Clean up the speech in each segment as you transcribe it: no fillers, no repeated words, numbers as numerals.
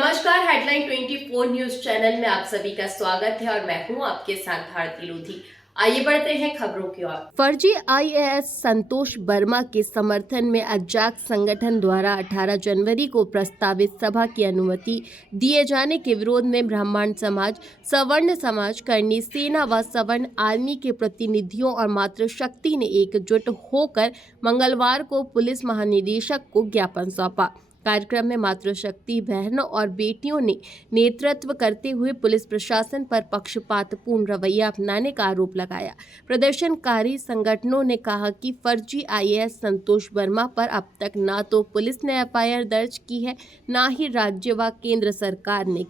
नमस्कार, headline 24 news channel में आप सभी का स्वागत है और मैं हूं आपके साथ भारती लोधी। आइए बढ़ते हैं खबरों की ओर। फर्जी आईएएस संतोष वर्मा के समर्थन में अजाक्स संगठन द्वारा 18 जनवरी को प्रस्तावित सभा की अनुमति दिए जाने के विरोध में ब्राह्मण समाज, सवर्ण समाज, करनी सेना व सवर्ण आर्मी के प्रतिनिधियों और मातृशक्ति ने एकजुट होकर मंगलवार को पुलिस महानिदेशक को ज्ञापन सौंपा। कार्यक्रम में मातृशक्ति बहनों और बेटियों ने नेतृत्व करते हुए पुलिस प्रशासन पर पक्षपातपूर्ण रवैया अपनाने का आरोप लगाया। प्रदर्शनकारी संगठनों ने कहा कि फर्जी आईएएस संतोष वर्मा पर अब तक न तो पुलिस ने एफआईआर दर्ज की है, न ही राज्य व केंद्र सरकार ने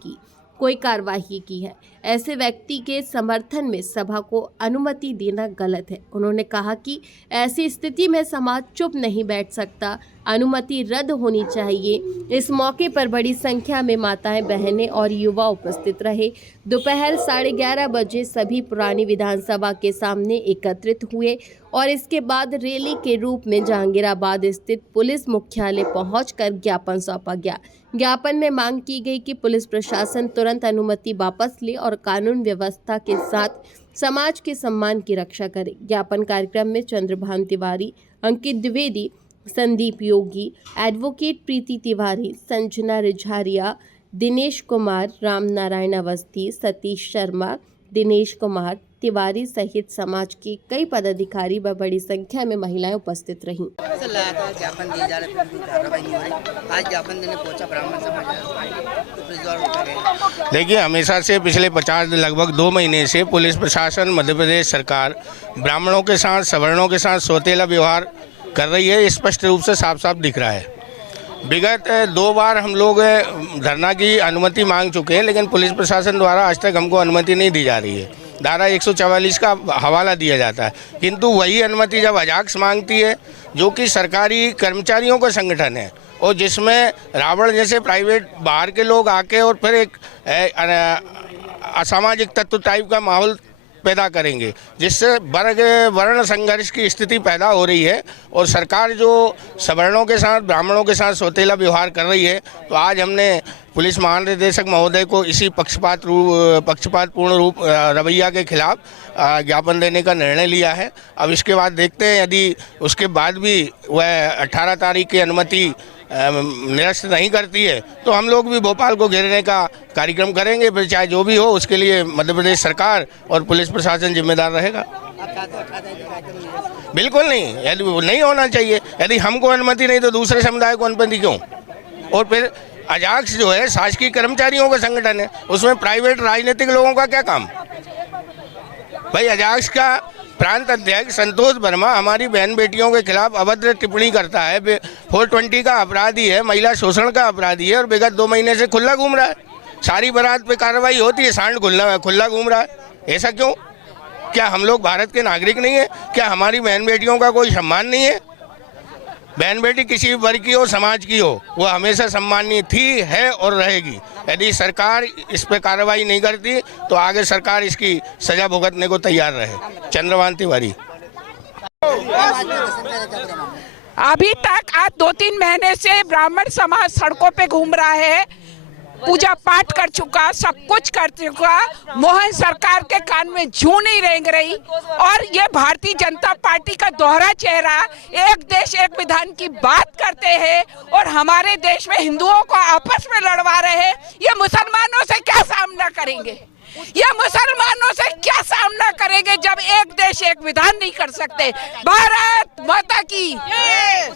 कोई कार्रवाई की है। ऐसे व्यक्ति के समर्थन में सभा को अनुमति देना गलत है। उन्होंने कहा कि ऐसी स्थिति में समाज चुप नहीं बैठ सकता, अनुमति रद्द होनी चाहिए। इस मौके पर बड़ी संख्या में माताएं, बहनें और युवा उपस्थित रहे। दोपहर 11:30 बजे सभी पुरानी विधानसभा के सामने एकत्रित हुए और इसके बाद रैली के रूप में जहांगीराबाद स्थित पुलिस मुख्यालय पहुंचकर ज्ञापन सौंपा गया। ज्ञापन में मांग की गई कि पुलिस प्रशासन तुरंत अनुमति वापस ले और कानून व्यवस्था के साथ समाज के सम्मान की रक्षा करे। ज्ञापन कार्यक्रम में चंद्रभान तिवारी, अंकित द्विवेदी, संदीप योगी, एडवोकेट प्रीति तिवारी, संजना रिझारिया, दिनेश कुमार, राम नारायण अवस्थी, सतीश शर्मा, दिनेश कुमार तिवारी सहित समाज के कई पदाधिकारी व बड़ी संख्या में महिलाएं उपस्थित रहीं। ज्ञापन दिए जा रहे, आज ज्ञापन देने पहुंचा ब्राह्मण समाज। देखिए, हमेशा से पिछले लगभग 2 महीने से पुलिस प्रशासन, मध्य प्रदेश सरकार ब्राह्मणों के साथ, सवर्णों के साथ सौतेला व्यवहार कर रही है। स्पष्ट रूप से साफ साफ दिख रहा है। विगत 2 बार हम लोग धरना की अनुमति मांग चुके हैं, लेकिन पुलिस प्रशासन द्वारा आज तक हमको अनुमति नहीं दी जा रही है। धारा 144 का हवाला दिया जाता है, किंतु वही अनुमति जब अजाक्स मांगती है, जो कि सरकारी कर्मचारियों का संगठन है और जिसमें रावण जैसे प्राइवेट बाहर के लोग आके और फिर एक असामाजिक तत्व टाइप का माहौल पैदा करेंगे, जिससे वर्ण संघर्ष की स्थिति पैदा हो रही है और सरकार जो सवर्णों के साथ, ब्राह्मणों के साथ सौतेला व्यवहार कर रही है। तो आज हमने पुलिस महानिदेशक महोदय को इसी पक्षपातपूर्ण रवैया के खिलाफ ज्ञापन देने का निर्णय लिया है। अब इसके बाद देखते हैं, यदि उसके बाद भी वह 18 तारीख की अनुमति निरस्त नहीं करती है तो हम लोग भी भोपाल को घेरने का कार्यक्रम करेंगे। फिर चाहे जो भी हो, उसके लिए मध्य प्रदेश सरकार और पुलिस प्रशासन जिम्मेदार रहेगा। बिल्कुल नहीं, यदि नहीं होना चाहिए। यदि हमको अनुमति नहीं तो दूसरे समुदाय को अनुमति क्यों? और फिर अजाक्स जो है शासकीय कर्मचारियों का संगठन है, उसमें प्राइवेट राजनीतिक लोगों का क्या काम? भाई, अजाक्स का प्रांत अध्यक्ष संतोष वर्मा हमारी बहन बेटियों के खिलाफ अभद्र टिप्पणी करता है, 420 का अपराधी है, महिला शोषण का अपराधी है और विगत 2 महीने से खुला घूम रहा है। सारी बारात पे कार्रवाई होती है, सांड खुला घूम रहा है। ऐसा क्यों? क्या हम लोग भारत के नागरिक नहीं है? क्या हमारी बहन बेटियों का कोई सम्मान नहीं है? बहन बेटी किसी भी वर्ग की हो, समाज की हो, वो हमेशा सम्मानीय थी, है और रहेगी। यदि सरकार इस पे कार्रवाई नहीं करती तो आगे सरकार इसकी सजा भुगतने को तैयार रहे। चंद्रभान तिवारी। अभी तक आज 2-3 महीने से ब्राह्मण समाज सड़कों पे घूम रहा है, पूजा पाठ कर चुका, सब कुछ कर चुका। मोहन सरकार के कान में जूं नहीं रेंग रही और ये भारतीय जनता पार्टी का दोहरा चेहरा एक देश एक विधान की बात करते हैं और हमारे देश में हिंदुओं को आपस में लड़वा रहे हैं। ये मुसलमानों से क्या सामना करेंगे? ये मुसलमानों से क्या सामना करेंगे जब एक देश एक विधान नहीं कर सकते? भारत माता की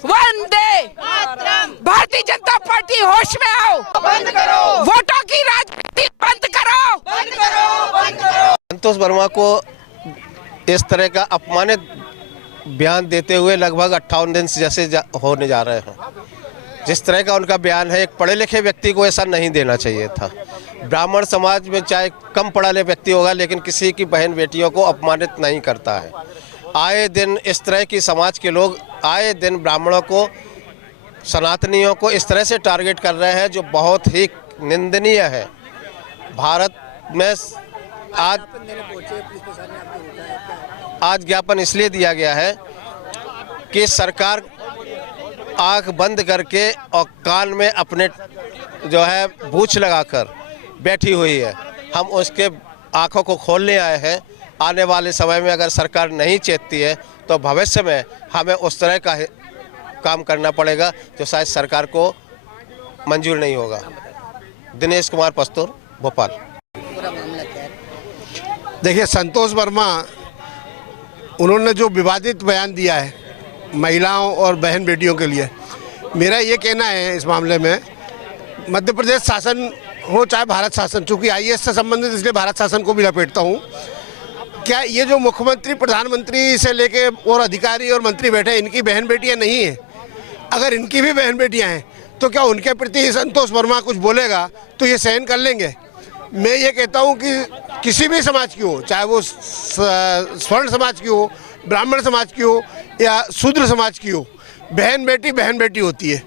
वंदे मातरम। भारतीय जनता पार्टी होश में आओ, बंद करो वोटों की राजनीति, बंद करो, बंद करो, बंद करो। संतोष वर्मा को इस तरह का अपमानित बयान देते हुए लगभग 58 दिन जैसे होने जा रहे हैं। जिस तरह का उनका बयान है, एक पढ़े लिखे व्यक्ति को ऐसा नहीं देना चाहिए था। ब्राह्मण समाज में चाहे कम पढ़ा लिखा व्यक्ति होगा, लेकिन किसी की बहन बेटियों को अपमानित नहीं करता है। आए दिन इस तरह की समाज के लोग आए दिन ब्राह्मणों को, सनातनियों को इस तरह से टारगेट कर रहे हैं, जो बहुत ही निंदनीय है। भारत में आज ज्ञापन इसलिए दिया गया है कि सरकार आंख बंद करके और कान में अपने जो है बूछ लगाकर बैठी हुई है। हम उसके आंखों को खोलने आए हैं। आने वाले समय में अगर सरकार नहीं चेतती है तो भविष्य में हमें उस तरह का काम करना पड़ेगा जो शायद सरकार को मंजूर नहीं होगा। दिनेश कुमार पस्तूर, भोपाल। पूरा मामला क्या है? देखिए, संतोष वर्मा उन्होंने जो विवादित बयान दिया है महिलाओं और बहन बेटियों के लिए, मेरा ये कहना है इस मामले में, मध्य प्रदेश शासन हो चाहे भारत शासन, चूँकि IAS से संबंधित इसलिए भारत शासन को भी लपेटता हूँ, क्या ये जो मुख्यमंत्री प्रधानमंत्री से लेके और अधिकारी और मंत्री बैठे हैं, इनकी बहन बेटियाँ नहीं हैं? अगर इनकी भी बहन बेटियाँ हैं तो क्या उनके प्रति संतोष वर्मा कुछ बोलेगा तो ये सहन कर लेंगे? मैं ये कहता हूँ कि किसी भी समाज की हो, चाहे वो स्वर्ण समाज की हो, ब्राह्मण समाज की हो या शूद्र समाज की हो, बहन बेटी होती है।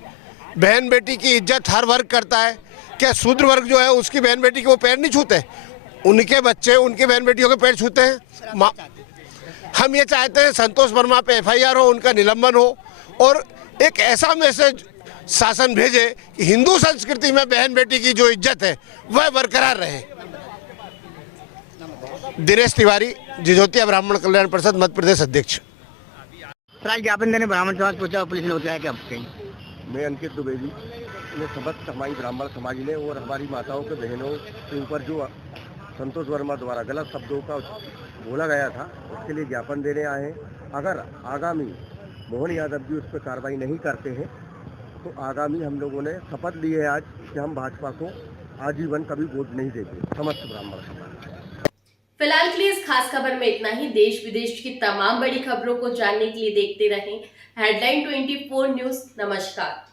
बहन बेटी की इज्जत हर वर्ग करता है। क्या शूद्र वर्ग जो है उसकी बहन बेटी के वो पैर नहीं छूते? उनके बच्चे उनकी बहन बेटियों के पैर छूते हैं। हम ये चाहते हैं संतोष वर्मा पे FIR हो, उनका निलंबन हो और एक ऐसा मैसेज शासन भेजे कि हिंदू संस्कृति में बहन बेटी की जो इज्जत है वह बरकरार रहे। दिनेश तिवारी, जिजोतिया ब्राह्मण कल्याण परिषद मध्य प्रदेश अध्यक्ष। आज ज्ञापन देने ब्राह्मण समाज पहुंचा, पुलिस ने बताया क्या कहीं? मैं अंकित द्विवेदी ने समस्त हमारी ब्राह्मण समाज ने और हमारी माताओं के बहनों के ऊपर जो संतोष वर्मा द्वारा गलत शब्दों का बोला गया था उसके लिए ज्ञापन देने आए हैं। अगर आगामी मोहन यादव जी उस पर कार्रवाई नहीं करते हैं तो आगामी हम लोगों ने शपथ ली है आज कि हम भाजपा को आजीवन कभी वोट नहीं देंगे, समस्त ब्राह्मण समाज। फिलहाल के लिए इस खास खबर में इतना ही। देश विदेश की तमाम बड़ी खबरों को जानने के लिए देखते रहें हेडलाइन 24 न्यूज। नमस्कार।